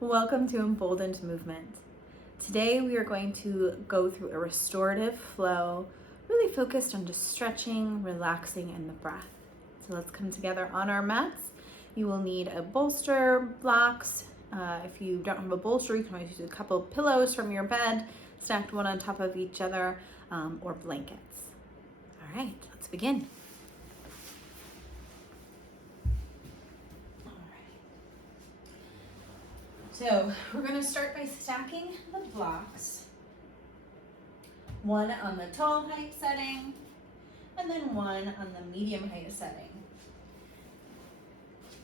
Welcome to Emboldened Movement. Today we are going to go through a restorative flow, really focused on just stretching, relaxing, and the breath. So let's come together on our mats. You will need a bolster, blocks. If you don't have a bolster, you can always use a couple of pillows from your bed, stacked one on top of each other, or blankets. All right, let's begin. So we're going to start by stacking the blocks, one on the tall height setting, and then one on the medium height setting.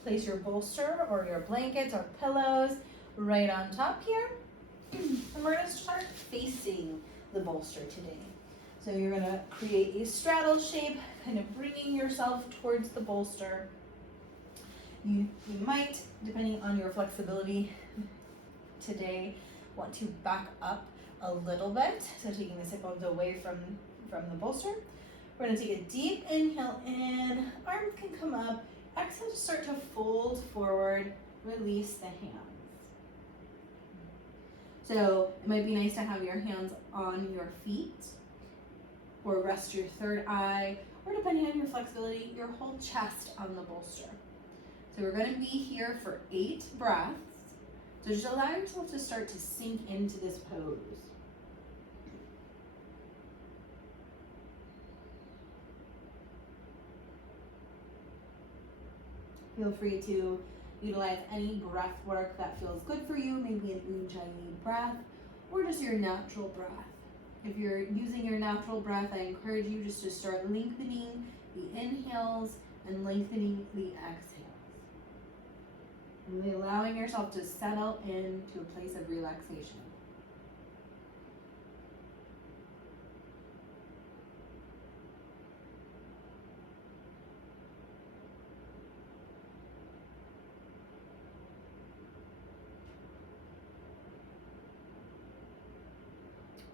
Place your bolster or your blankets or pillows right on top here, and we're going to start facing the bolster today. So you're going to create a straddle shape, kind of bringing yourself towards the bolster. You might, depending on your flexibility today, want to back up a little bit. So taking the hip bones away from the bolster. We're going to take a deep inhale in, arms can come up. Exhale to start to fold forward, release the hands. So it might be nice to have your hands on your feet, or rest your third eye, or depending on your flexibility, your whole chest on the bolster. So we're going to be here for 8 breaths. So just allow yourself to start to sink into this pose. Feel free to utilize any breath work that feels good for you, maybe an Ujjayi breath, or just your natural breath. If you're using your natural breath, I encourage you just to start lengthening the inhales and lengthening the exhales. Really allowing yourself to settle into a place of relaxation.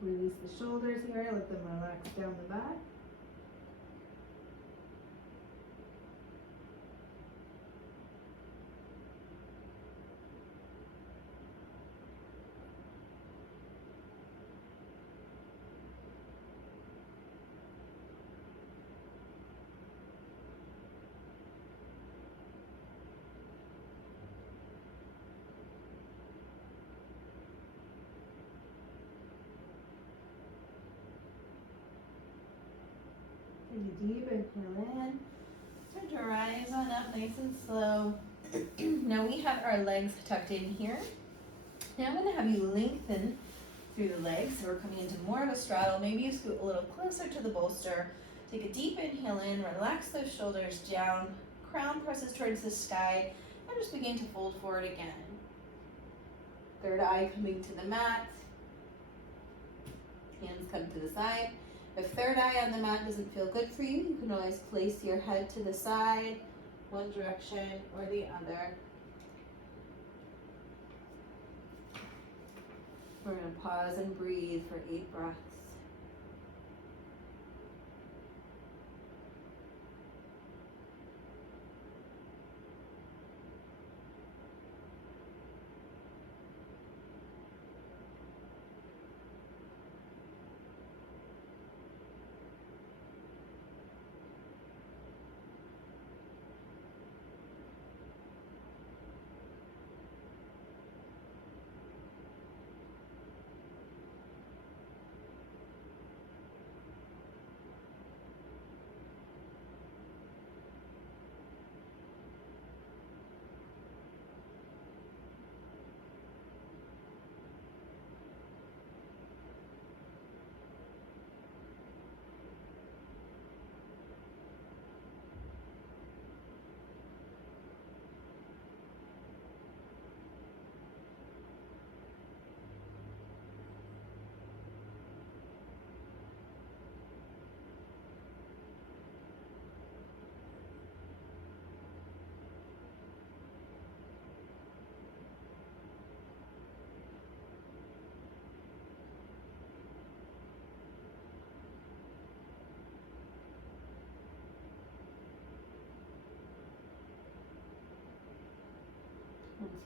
Release the shoulders here, let them relax down the back. Take a deep inhale in. Start to rise on up nice and slow. Now we have our legs tucked in here. Now I'm going to have you lengthen through the legs. So we're coming into more of a straddle. Maybe you scoot a little closer to the bolster. Take a deep inhale in, relax those shoulders down. Crown presses towards the sky, and just begin to fold forward again. Third eye coming to the mat. Hands come to the side. If third eye on the mat doesn't feel good for you, you can always place your head to the side, one direction or the other. We're going to pause and breathe for 8 breaths.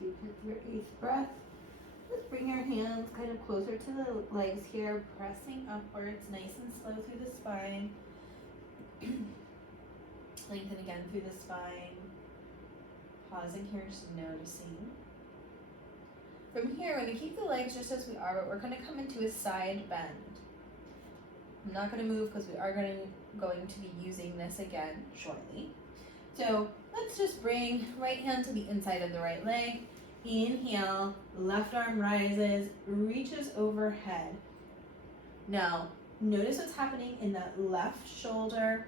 you hit your 8th breath, just bring your hands kind of closer to the legs here, pressing upwards, nice and slow through the spine. Lengthen again through the spine. Pausing here, just noticing. From here, we're going to keep the legs just as we are, but we're going to come into a side bend. I'm not going to move because we are going to be using this again shortly. So let's just bring right hand to the inside of the right leg. Inhale, left arm rises, reaches overhead. Now, notice what's happening in that left shoulder,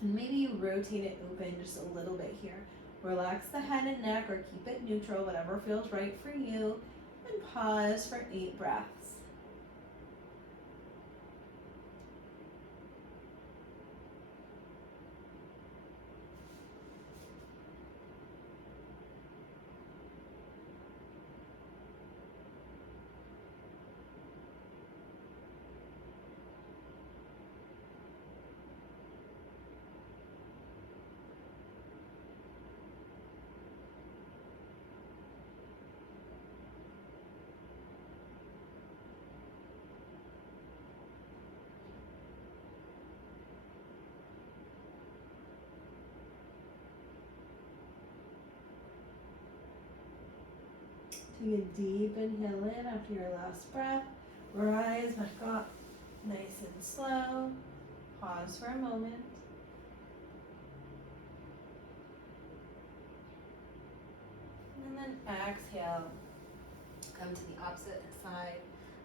and maybe you rotate it open just a little bit here. Relax the head and neck, or keep it neutral, whatever feels right for you, and pause for 8 breaths. Take a deep inhale in after your last breath. Rise back up, nice and slow. Pause for a moment. And then exhale. Come to the opposite side.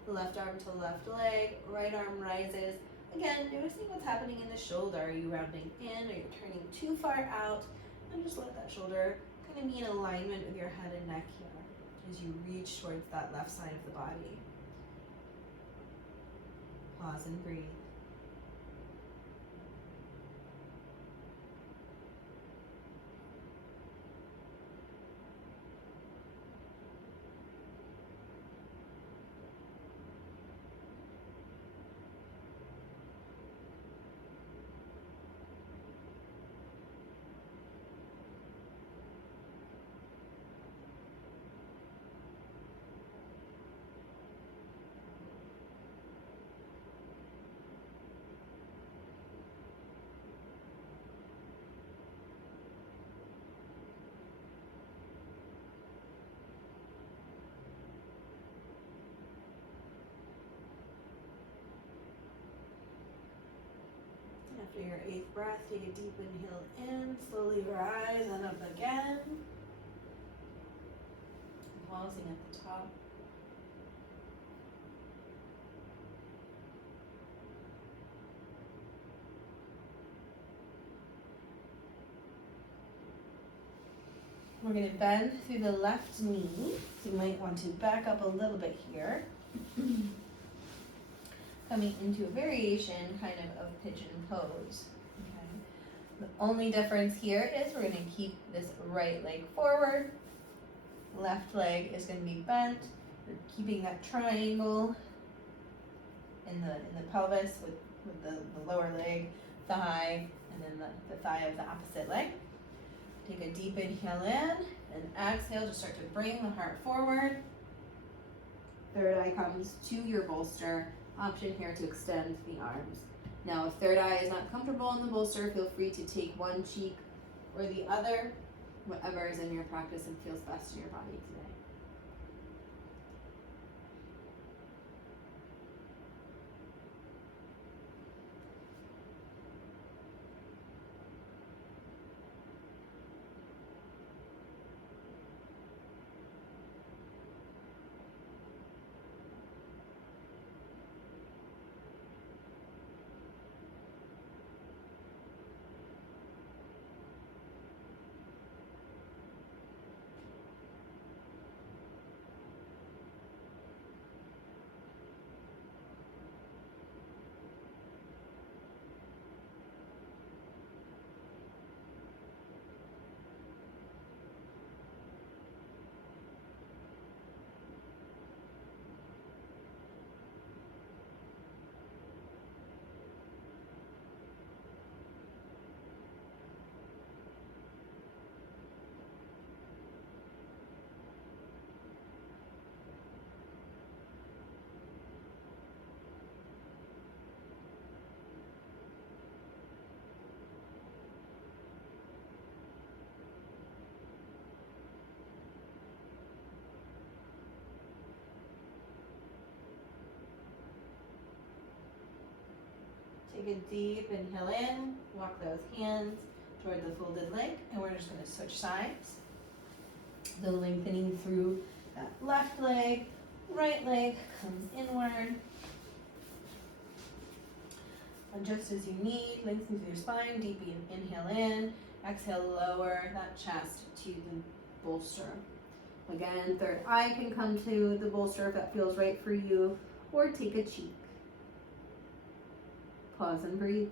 Left arm to left leg, right arm rises. Again, noticing what's happening in the shoulder. Are you rounding in, or you're turning too far out? And just let that shoulder kind of be in alignment with your head and neck here as you reach towards that left side of the body. Pause and breathe. After your 8th breath, take a deep inhale in, slowly rise and up again. Pausing at the top. We're going to bend through the left knee. So you might want to back up a little bit here. Coming into a variation kind of pigeon pose. Okay. The only difference here is we're going to keep this right leg forward. Left leg is going to be bent. We're keeping that triangle in the pelvis with the lower leg, thigh, and then the thigh of the opposite leg. Take a deep inhale in and exhale. Just start to bring the heart forward. Third eye comes to your bolster. Option here to extend the arms. Now, if third eye is not comfortable in the bolster, feel free to take one cheek or the other, whatever is in your practice and feels best in your body today. Take a deep inhale in, walk those hands toward the folded leg, and we're just going to switch sides. So lengthening through that left leg, right leg comes inward. Adjust as you need, lengthen through your spine, deep inhale in, exhale, lower that chest to the bolster. Again, third eye can come to the bolster if that feels right for you, or take a cheek. Pause and breathe.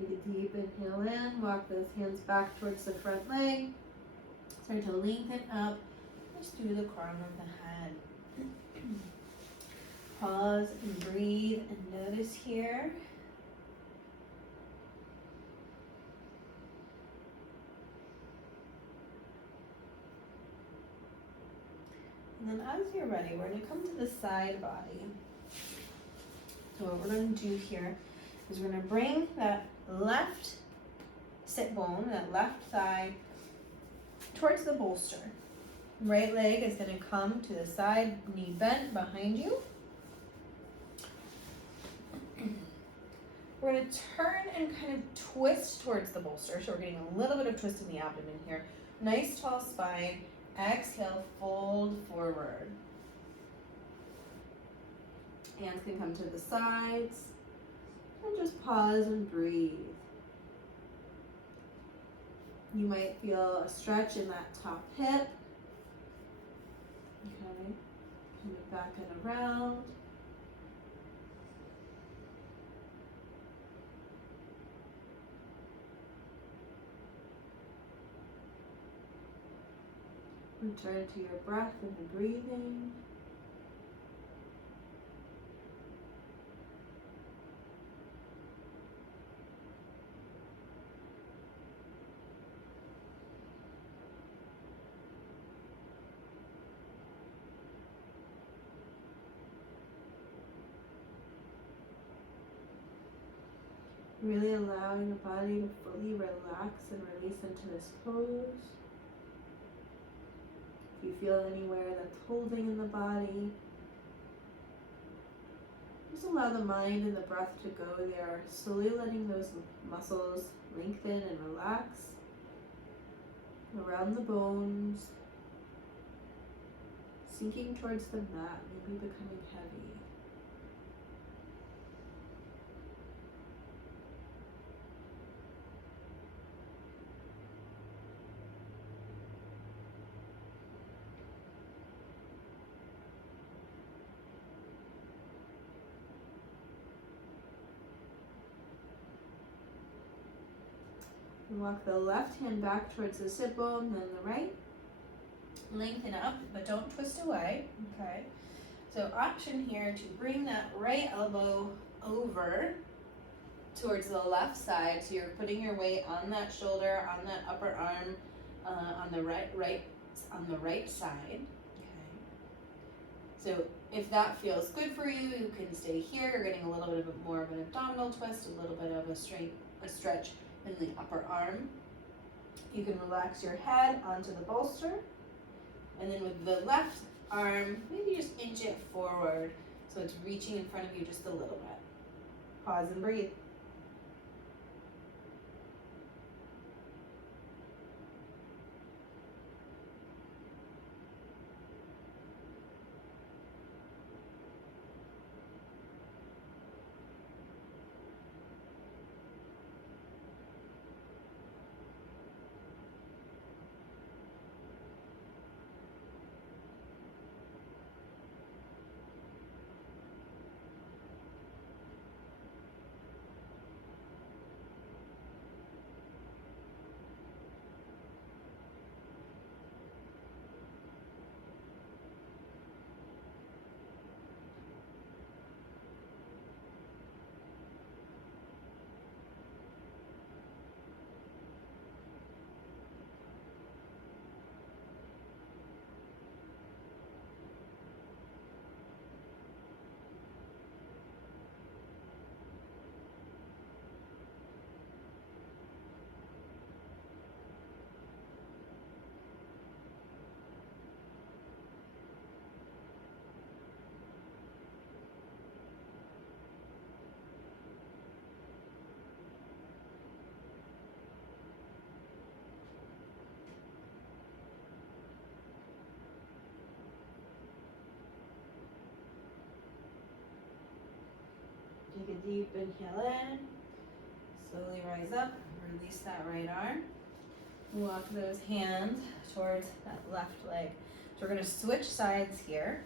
Take a deep inhale in, walk those hands back towards the front leg. Start to lengthen up just through the crown of the head. Pause and breathe and notice here. And then as you're ready, we're going to come to the side body. So what we're going to do here is we're going to bring that left sit bone, that left thigh, towards the bolster. Right leg is going to come to the side, knee bent behind you. We're going to turn and kind of twist towards the bolster. So we're getting a little bit of twist in the abdomen here. Nice tall spine. Exhale, fold forward. Hands can come to the sides. And just pause and breathe. You might feel a stretch in that top hip. Okay, coming back and around. Return to your breath and the breathing. Really allowing your body to fully relax and release into this pose. If you feel anywhere that's holding in the body, just allow the mind and the breath to go there, slowly letting those muscles lengthen and relax around the bones, sinking towards the mat, maybe becoming heavy. Walk the left hand back towards the sit bone, then the right. Lengthen up, but don't twist away. Okay. So option here to bring that right elbow over towards the left side. So you're putting your weight on that shoulder, on that upper arm, on the right side. Okay. So if that feels good for you, you can stay here. You're getting a little bit more of an abdominal twist, a little bit of a stretch in the upper arm. You can relax your head onto the bolster, and then with the left arm, maybe just inch it forward so it's reaching in front of you just a little bit. Pause and breathe. Take a deep inhale in, slowly rise up, release that right arm. Walk those hands towards that left leg. So we're gonna switch sides here.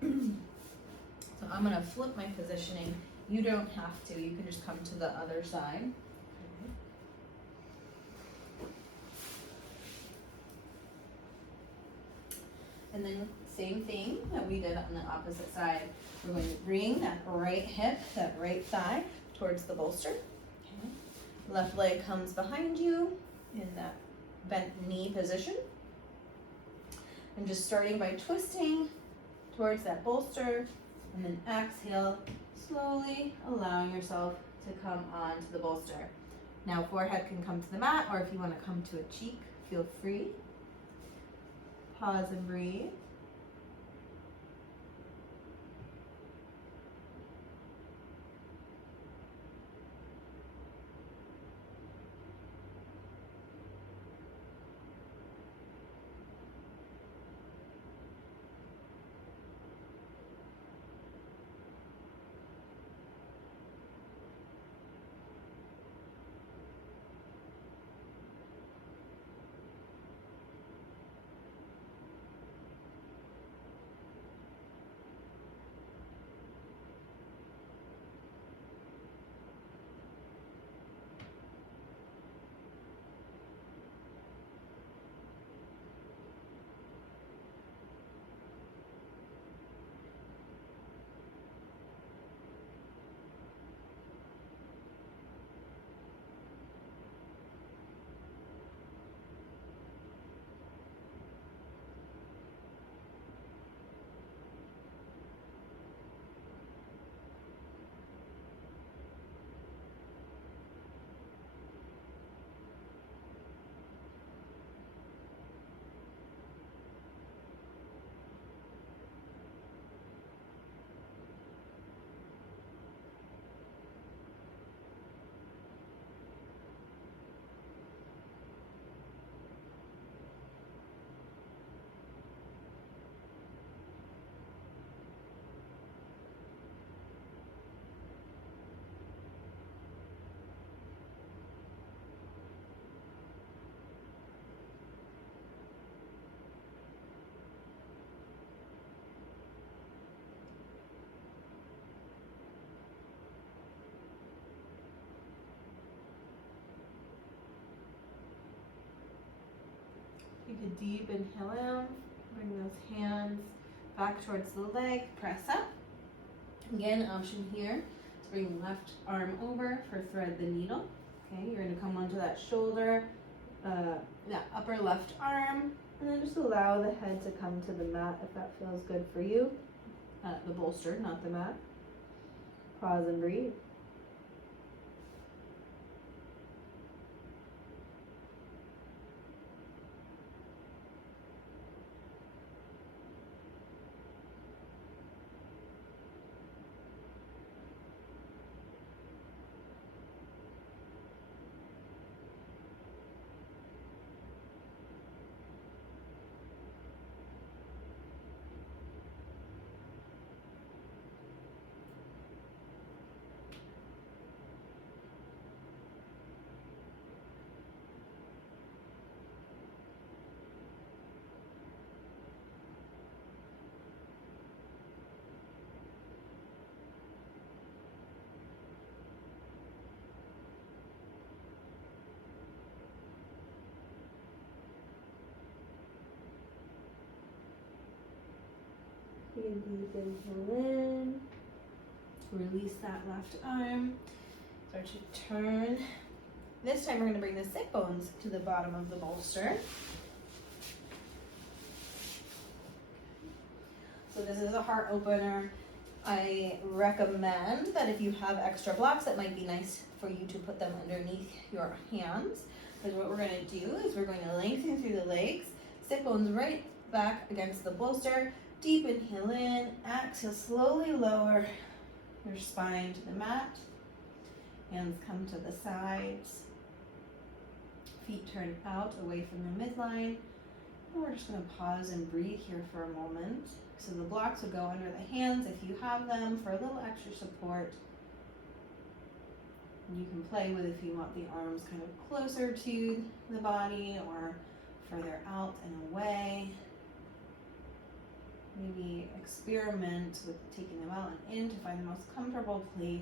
So I'm gonna flip my positioning. You don't have to, you can just come to the other side. And then same thing that we did on the opposite side. We're going to bring that right hip, that right thigh towards the bolster. Okay. Left leg comes behind you in that bent knee position. And just starting by twisting towards that bolster, and then exhale, slowly allowing yourself to come onto the bolster. Now forehead can come to the mat, or if you want to come to a cheek, feel free. Pause and breathe. Take a deep inhale in, bring those hands back towards the leg, press up. Again, option here bring left arm over for thread the needle. Okay, you're gonna come onto that shoulder, that upper left arm, and then just allow the head to come to the mat if that feels good for you. The bolster, not the mat. Pause and breathe. Take a deep inhale in. Release that left arm. Start to turn. This time we're going to bring the sit bones to the bottom of the bolster. So this is a heart opener. I recommend that if you have extra blocks, it might be nice for you to put them underneath your hands. Because what we're going to do is we're going to lengthen through the legs, sit bones right back against the bolster. Deep inhale in, exhale, slowly lower your spine to the mat. Hands come to the sides. Feet turn out away from the midline. And we're just going to pause and breathe here for a moment. So the blocks will go under the hands if you have them for a little extra support. And you can play with if you want the arms kind of closer to the body or further out and away. Maybe experiment with taking them out and in to find the most comfortable place.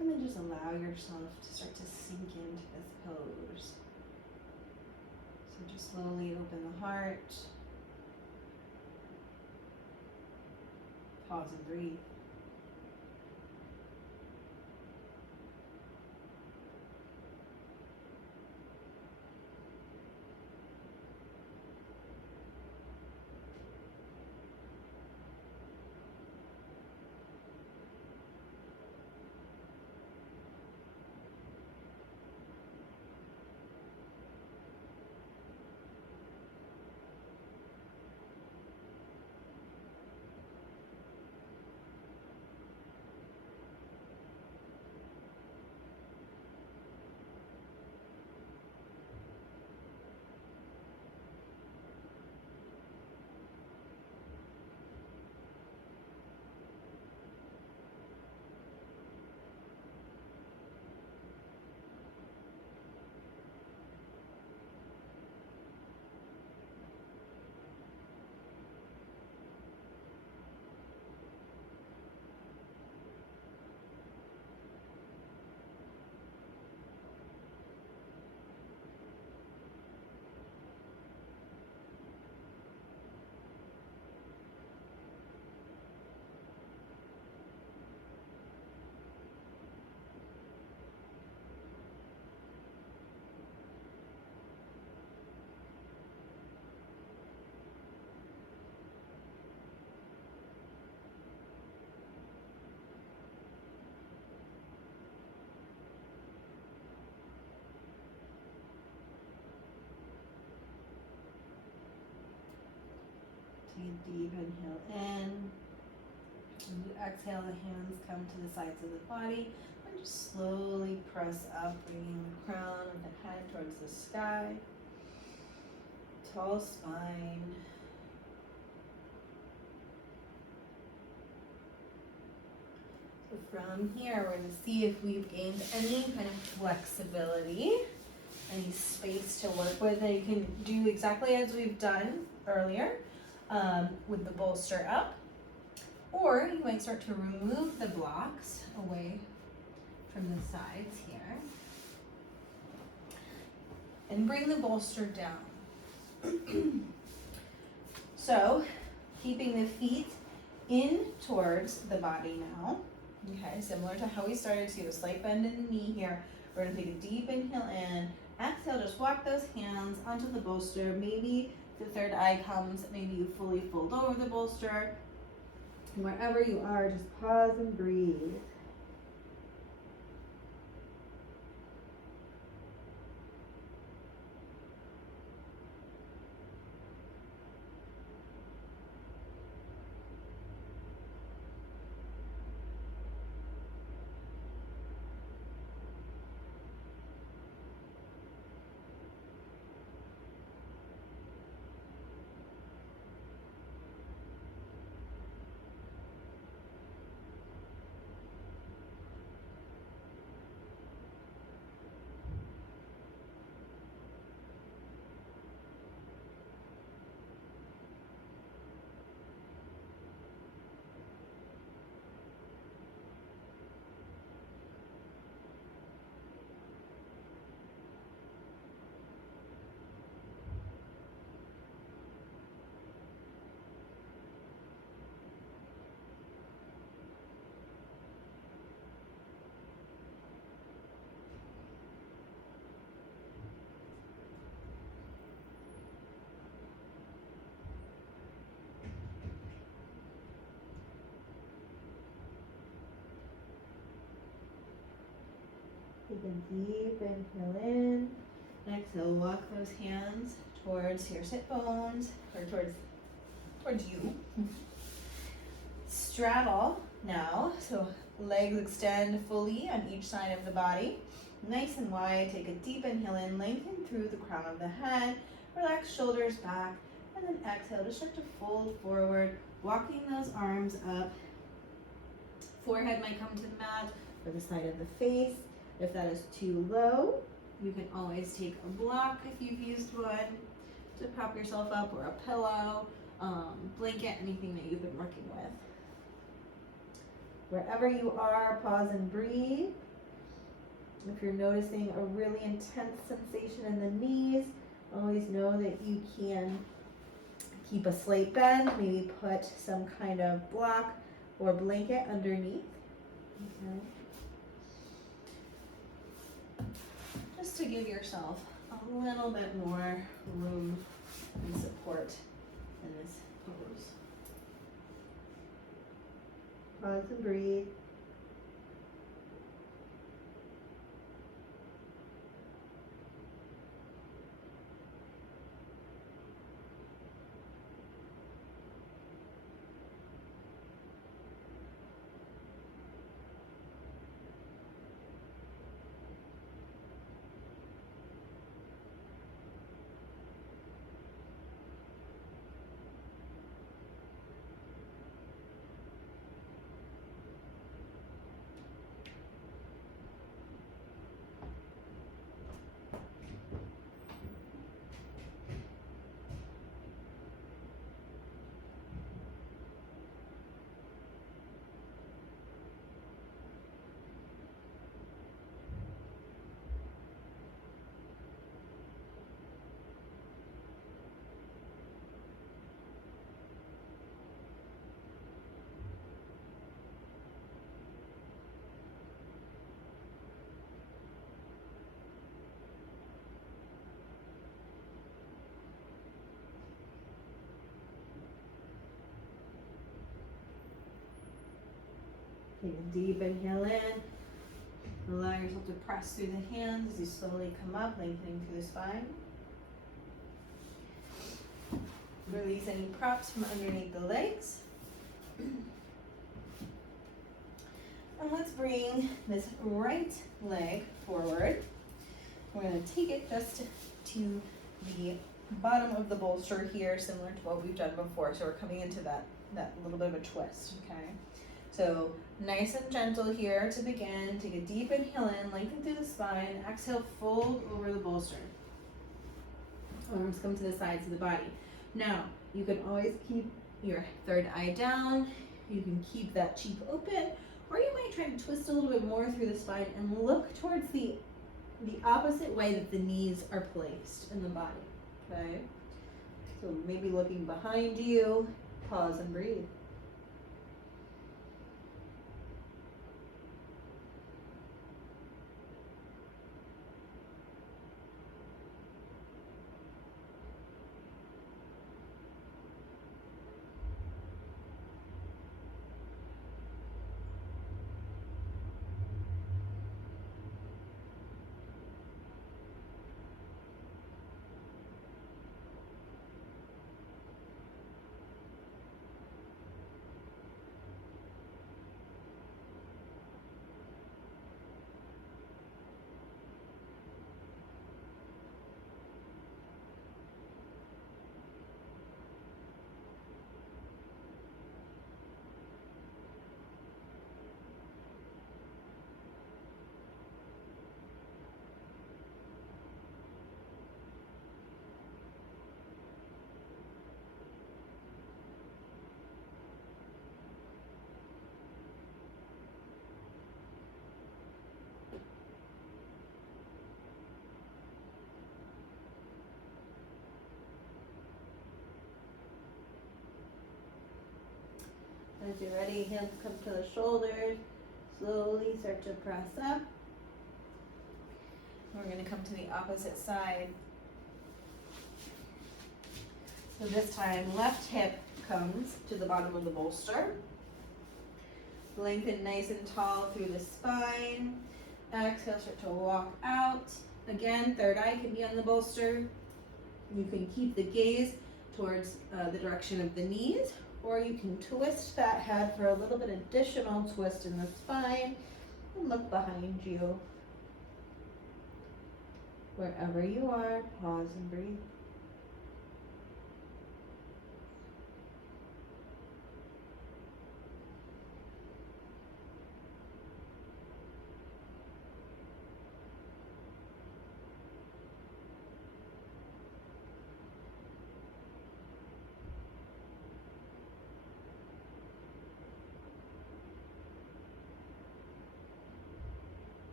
And then just allow yourself to start to sink into this pose. So just slowly open the heart. Pause and breathe. Take a deep inhale in. When you exhale, the hands come to the sides of the body. And just slowly press up, bringing the crown of the head towards the sky. Tall spine. So from here, we're going to see if we've gained any kind of flexibility, any space to work with. And you can do exactly as we've done earlier with the bolster up. Or you might start to remove the blocks away from the sides here. And bring the bolster down. So, keeping the feet in towards the body now. Okay, similar to how we started, so you have a slight bend in the knee here. We're gonna take a deep inhale in. Exhale, just walk those hands onto the bolster. Maybe the third eye comes, maybe you fully fold over the bolster. Wherever you are, just pause and breathe. Take a deep inhale in. Exhale, walk those hands towards your sit bones, or towards you. Straddle now, so legs extend fully on each side of the body. Nice and wide, take a deep inhale in, lengthen through the crown of the head, relax shoulders back, and then exhale to start to fold forward, walking those arms up. Forehead might come to the mat or the side of the face. If that is too low, you can always take a block if you've used one to prop yourself up, or a pillow, blanket, anything that you've been working with. Wherever you are, pause and breathe. If you're noticing a really intense sensation in the knees, always know that you can keep a slight bend, maybe put some kind of block or blanket underneath. Okay. Just to give yourself a little bit more room and support in this pose. Pause and breathe. Take a deep inhale in. Allow yourself to press through the hands as you slowly come up, lengthening through the spine. Release any props from underneath the legs. And let's bring this right leg forward. We're going to take it just to the bottom of the bolster here, similar to what we've done before. So we're coming into that little bit of a twist, okay? So nice and gentle here to begin. Take a deep inhale in, lengthen through the spine. Exhale, fold over the bolster. Arms come to the sides of the body. Now, you can always keep your third eye down. You can keep that cheek open, or you might try to twist a little bit more through the spine and look towards the opposite way that the knees are placed in the body, okay? So maybe looking behind you, pause and breathe. As you're ready, hands come to the shoulders. Slowly start to press up. We're going to come to the opposite side. So this time, left hip comes to the bottom of the bolster. Lengthen nice and tall through the spine. Exhale, start to walk out. Again, third eye can be on the bolster. You can keep the gaze towards the direction of the knees, or you can twist that head for a little bit additional twist in the spine and look behind you. Wherever you are, pause and breathe.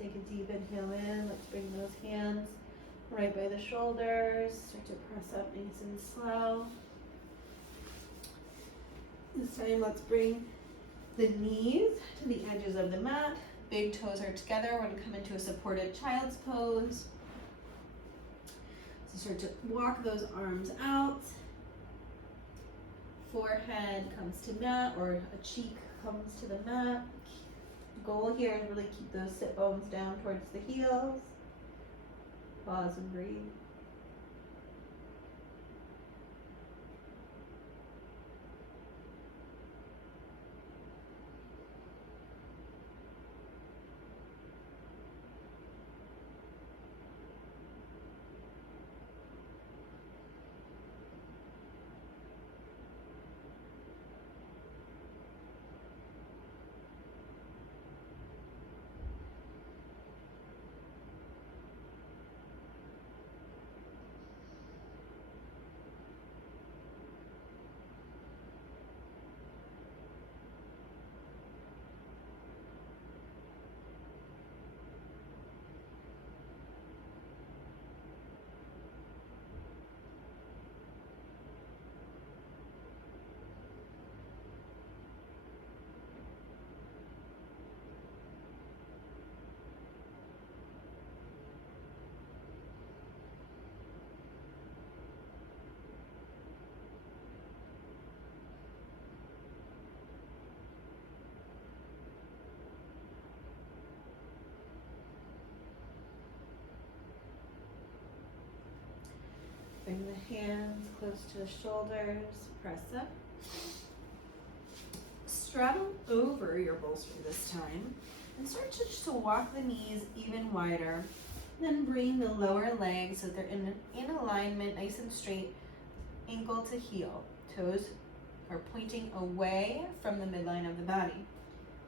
Take a deep inhale in. Let's bring those hands right by the shoulders. Start to press up nice and slow. This time, let's bring the knees to the edges of the mat. Big toes are together. We're going to come into a supported child's pose. So start to walk those arms out. Forehead comes to mat, or a cheek comes to the mat. Goal here is really keep those sit bones down towards the heels. Pause and breathe. Bring the hands close to the shoulders, press up. Straddle over your bolster this time and start to just walk the knees even wider. Then bring the lower legs so they're in alignment, nice and straight, ankle to heel. Toes are pointing away from the midline of the body.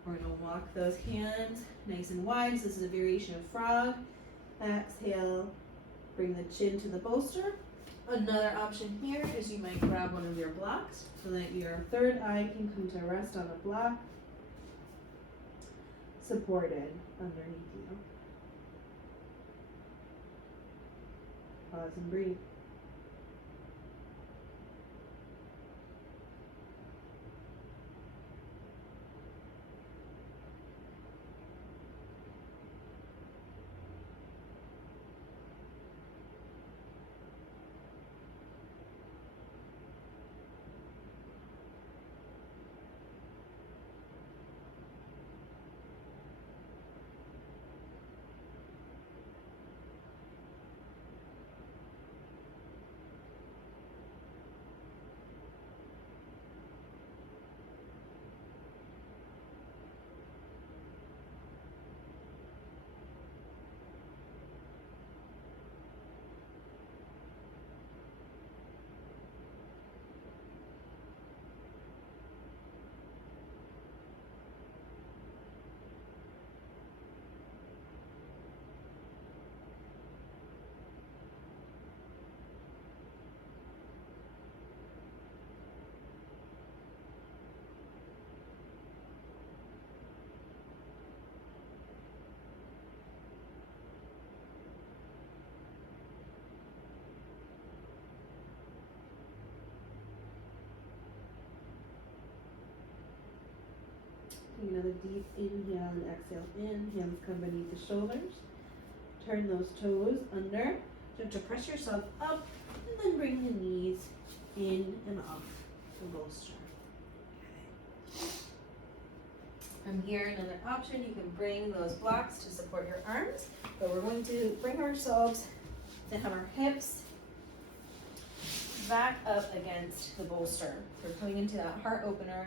We're going to walk those hands nice and wide. So this is a variation of frog. Exhale, bring the chin to the bolster. Another option here is you might grab one of your blocks so that your third eye can come to rest on a block supported underneath you. Pause and breathe. Take another deep inhale and exhale in. Hands come beneath the shoulders. Turn those toes under. Start to press yourself up and then bring the knees in and off the bolster. From here, another option, you can bring those blocks to support your arms, but we're going to bring ourselves to have our hips back up against the bolster. We're putting into that heart opener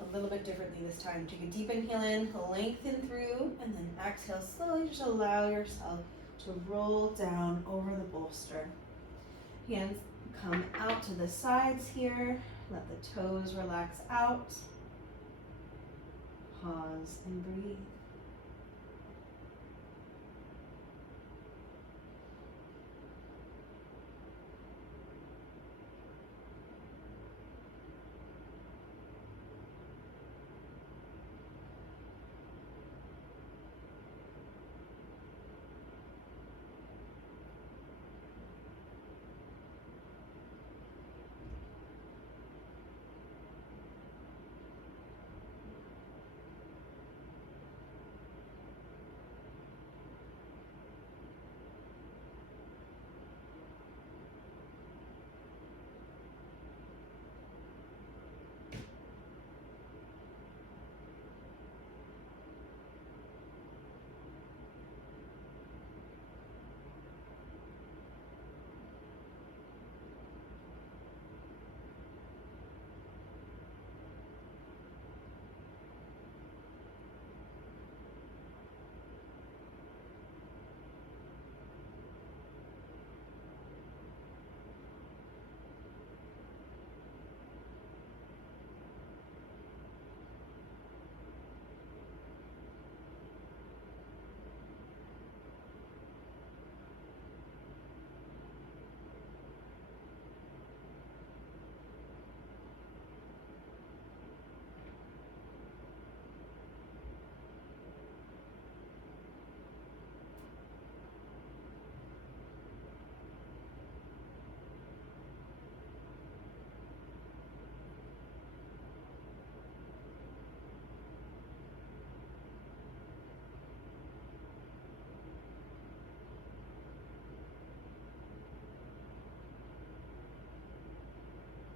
a little bit differently this time. Take a deep inhale in, lengthen through, and then exhale slowly. Just allow yourself to roll down over the bolster. Hands come out to the sides here. Let the toes relax out. Pause and breathe. Take a deep inhale in, hands come towards the sit bones, palms down. Take a deep inhale in. Start to rise on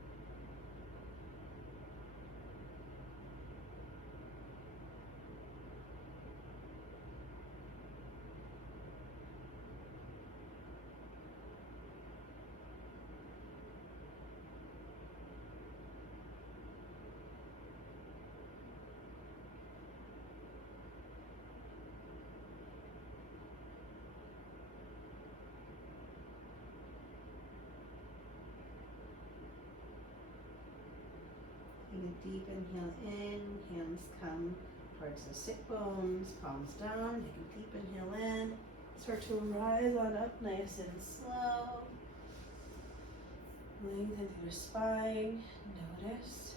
up nice and slow. Exhale, lower. Take a deep inhale in, hands come towards the sit bones, palms down. Take a deep inhale in. Start to rise on up nice and slow. Exhale, lower. Take a deep inhale in, hands come towards the sit bones, palms down. Take a deep inhale in. Start to rise on up nice and slow. Lengthen through your spine. Notice.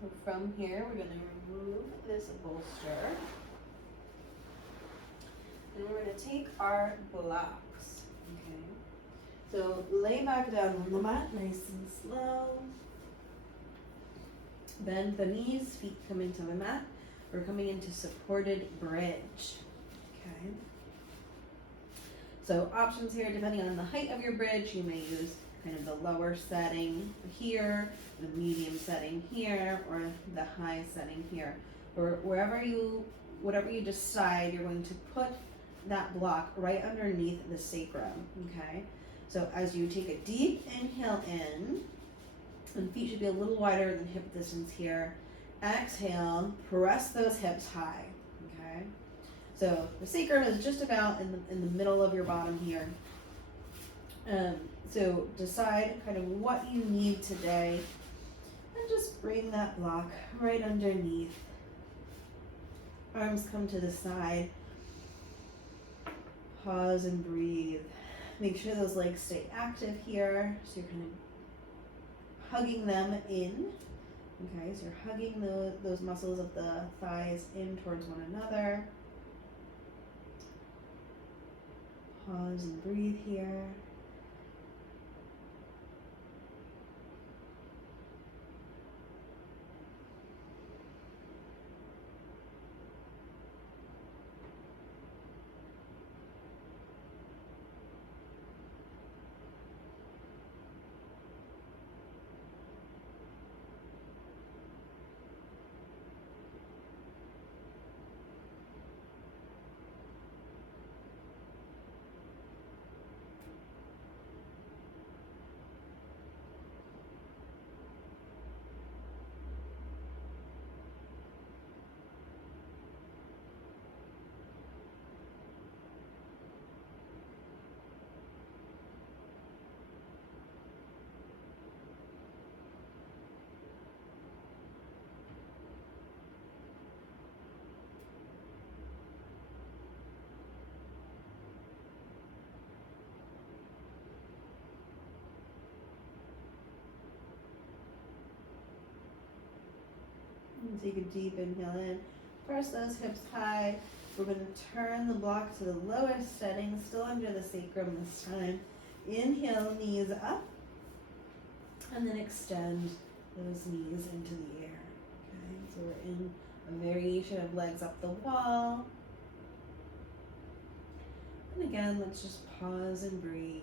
So from here, we're going to remove this bolster. And we're going to take our blocks. Okay. So lay back down on the mat, nice and slow. Bend the knees, feet come into the mat. We're coming into supported bridge. Okay. So options here, depending on the height of your bridge, you may use kind of the lower setting here, the medium setting here, or the high setting here. Or whatever you decide, you're going to put that block right underneath the sacrum. Okay. So as you take a deep inhale in, and feet should be a little wider than hip distance here. Exhale, press those hips high. Okay. So the sacrum is just about in the middle of your bottom here. So decide kind of what you need today, and just bring that block right underneath. Arms come to the side. Pause and breathe. Make sure those legs stay active here. So you're kind of hugging them in. Okay, so you're hugging those muscles of the thighs in towards one another. Pause and breathe here. And take a deep inhale in. Press those hips high. We're going to turn the block to the lowest setting, still under the sacrum this time. Inhale, knees up. And then extend those knees into the air. Okay, so we're in a variation of legs up the wall. And again, let's just pause and breathe.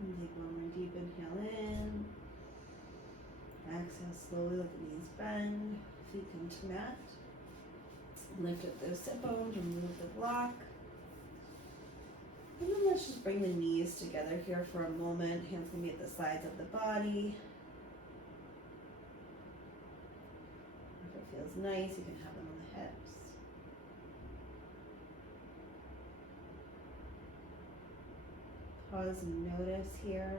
And take one more deep inhale in. Exhale slowly, let the knees bend. Feet come to mat. Lift up those sit bones, remove the block. And then let's just bring the knees together here for a moment. Hands can be at the sides of the body. If it feels nice, you can have them on the hips. Pause and notice here.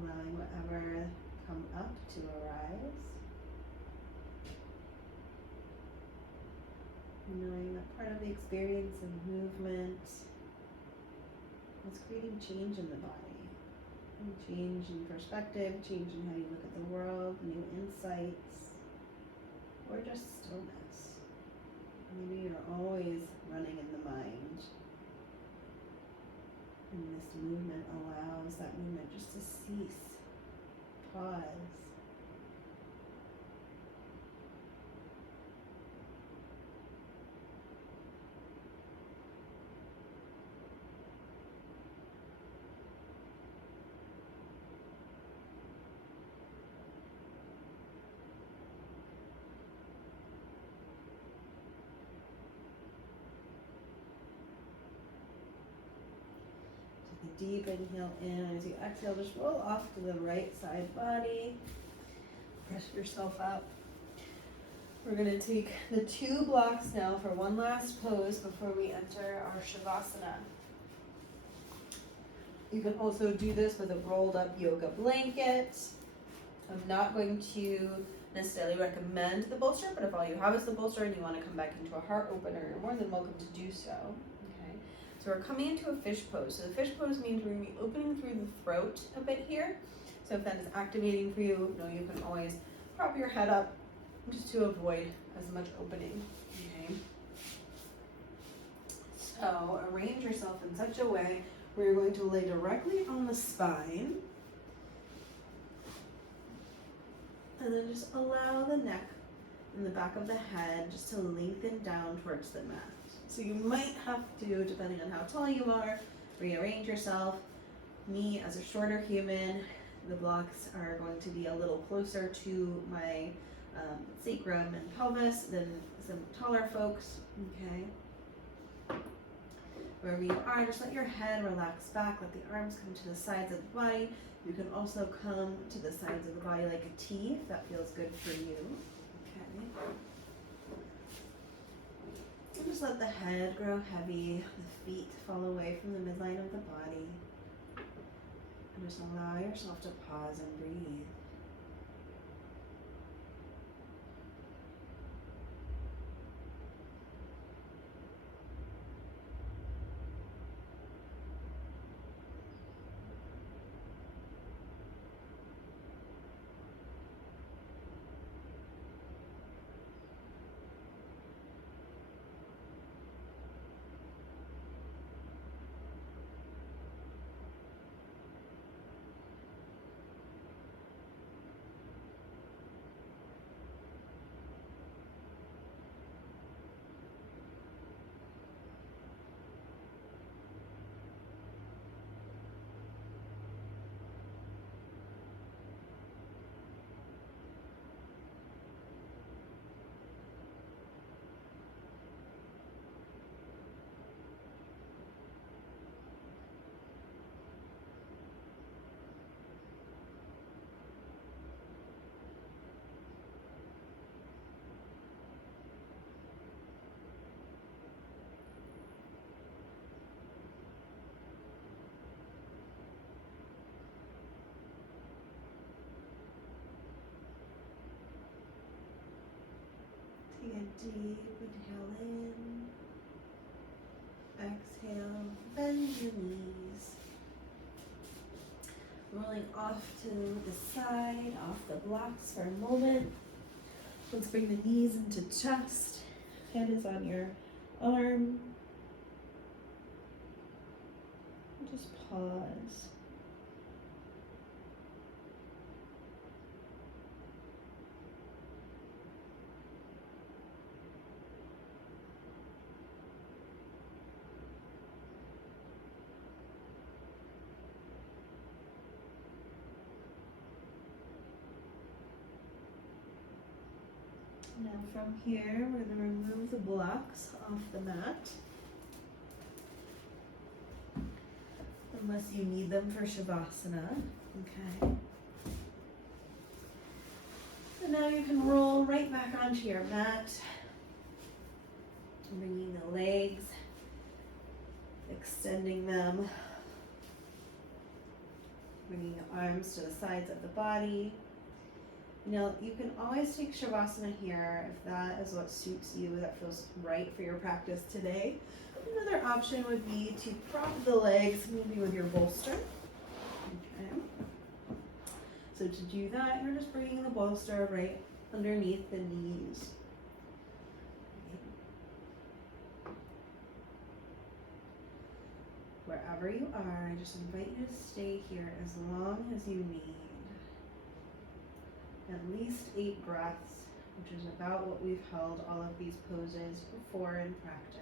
Allowing whatever come up to arise. Knowing that part of the experience of movement is creating change in the body. And change in perspective, change in how you look at the world, new insights, or just stillness. Maybe you're always running in the mind. And this movement allows that movement just to cease. pause. Deep inhale in. As you exhale, just roll off to the right side body. Press yourself up. We're going to take the 2 blocks now for one last pose before we enter our Shavasana. You can also do this with a rolled up yoga blanket. I'm not going to necessarily recommend the bolster, but if all you have is the bolster and you want to come back into a heart opener, you're more than welcome to do so. Okay. So we're coming into a fish pose. So the fish pose means we're going to be opening through the throat a bit here. So if that is activating for you, you can always prop your head up just to avoid as much opening. Okay. So arrange yourself in such a way where you're going to lay directly on the spine. And then just allow the neck and the back of the head just to lengthen down towards the mat. So you might have to, depending on how tall you are, rearrange yourself. Me, as a shorter human, the blocks are going to be a little closer to my sacrum and pelvis than some taller folks. Okay. Wherever you are, just let your head relax back, let the arms come to the sides of the body. You can also come to the sides of the body like a T if that feels good for you. Okay. And just let the head grow heavy, the feet fall away from the midline of the body. And just allow yourself to pause and breathe. Take a deep inhale in. Exhale, bend your knees. Rolling off to the side, off the blocks for a moment. Let's bring the knees into chest. Hand is on your arm. Just pause. Now from here, we're going to remove the blocks off the mat. Unless you need them for Shavasana. Okay. And now you can roll right back onto your mat. Bringing the legs, extending them. Bringing the arms to the sides of the body. Now, you can always take Shavasana here if that is what suits you, that feels right for your practice today. Another option would be to prop the legs, maybe with your bolster. Okay. So to do that, you're just bringing the bolster right underneath the knees. Wherever you are, I just invite you to stay here as long as you need. at least 8 breaths, which is about what we've held all of these poses before in practice.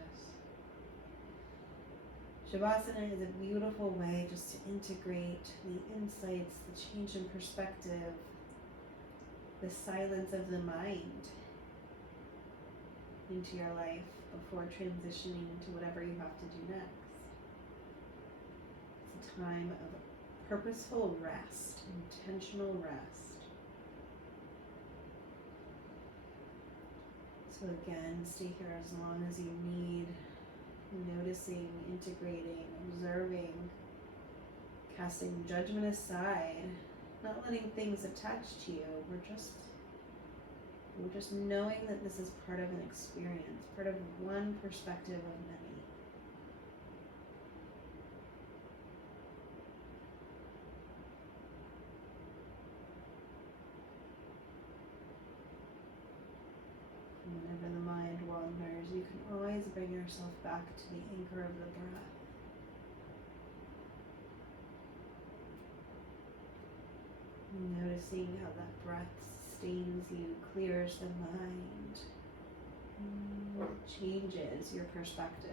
Shavasana is a beautiful way just to integrate the insights, the change in perspective, the silence of the mind into your life before transitioning to whatever you have to do next. It's a time of purposeful rest, intentional rest. So again, stay here as long as you need, noticing, integrating, observing, casting judgment aside, not letting things attach to you. We're just knowing that this is part of an experience, part of one perspective of many. Whenever the mind wanders, you can always bring yourself back to the anchor of the breath. Noticing how that breath sustains you, clears the mind, changes your perspective.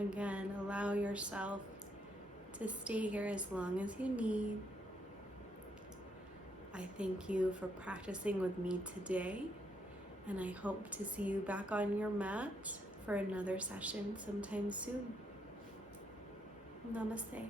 Again, allow yourself to stay here as long as you need. I thank you for practicing with me today, and I hope to see you back on your mat for another session sometime soon. Namaste.